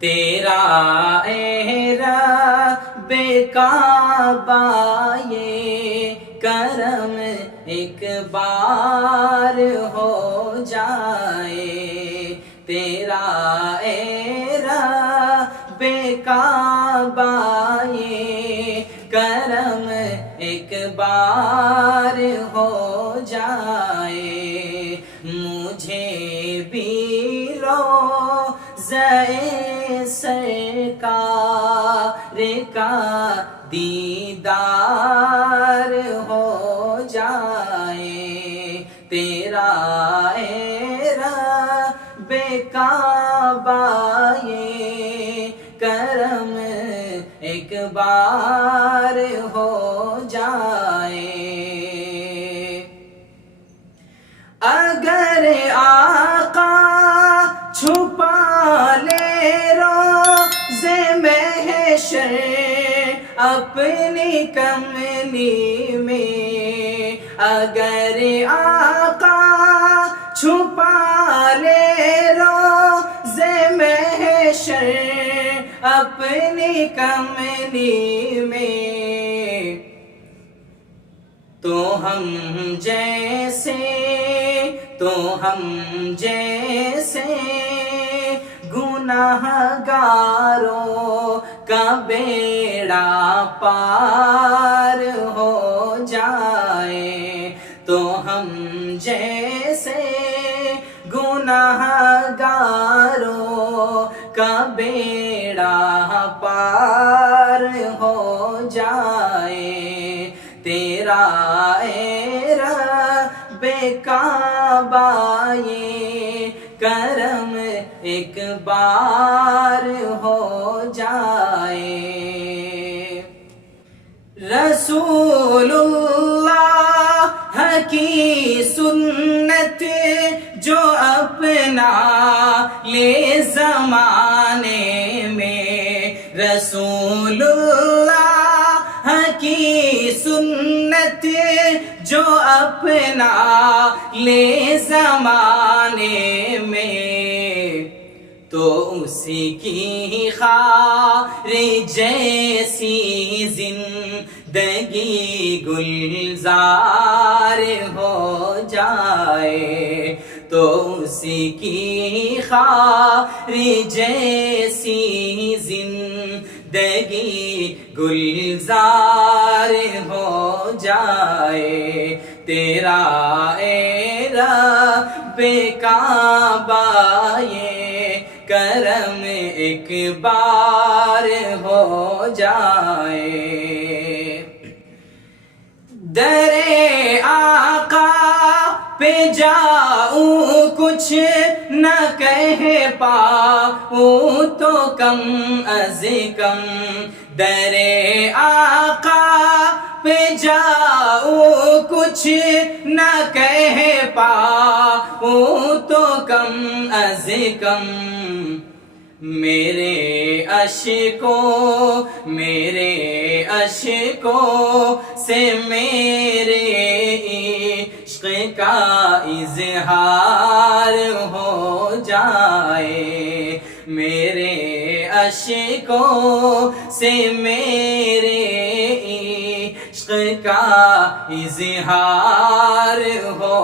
تیرا اے رب کعبہ یہ کرم ایک بار ہو جائے، تیرا اے رب کعبہ یہ کرم ایک بار ہو جائے، مجھے بھی روضہ سرکار کا دیدار ہو جائے، تیرا اے رب کعبہ یہ کرم ایک بار ہو جائے۔ اگر آقا چھپا لے روضے محشر اپنی کملی میں، اگر آقا چھپا لے روضے محشر اپنی کملی میں، تو ہم جیسے گناہ گاروں کا بیڑا پار ہو جائے، تو ہم جیسے گناہ گاروں کا بیڑا پار ہو جائے، تیرا اے رب کعبہ یہ کرم ایک بار ہو جائے۔ رسول اللہ کی سنت جو اپنا لے زمانے میں، رسول اللہ کی سنت جو اپنا لے زمانے میں، تو اسی کی خار جیسی زندگی گلزار ہو جائے، تو اسی کی خار جیسی زندگی گلزار ہو جائے، تیرا اے رب کعبہ یہ کرم ایک بار ہو جائے۔ در آقا پہ جاؤں کچھ نہ کہہ پاؤں تو کم از کم، در آقا پہ جاؤں کچھ نہ کہہ پاؤں تو کم از کم، میرے اشکوں سے میرے عشق کا اظہار ہو جائے، میرے اشکوں سے میرے عشق کا اظہار ہو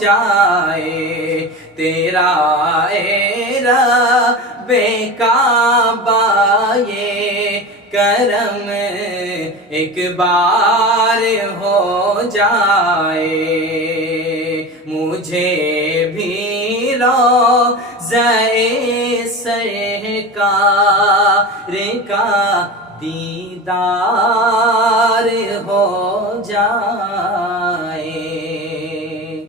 جائے، تیرا اے رب کعبہ یہ کرم ایک بار ہو جائے، مجھے بھی روضہ سرکار کا دیدار ہو جائے۔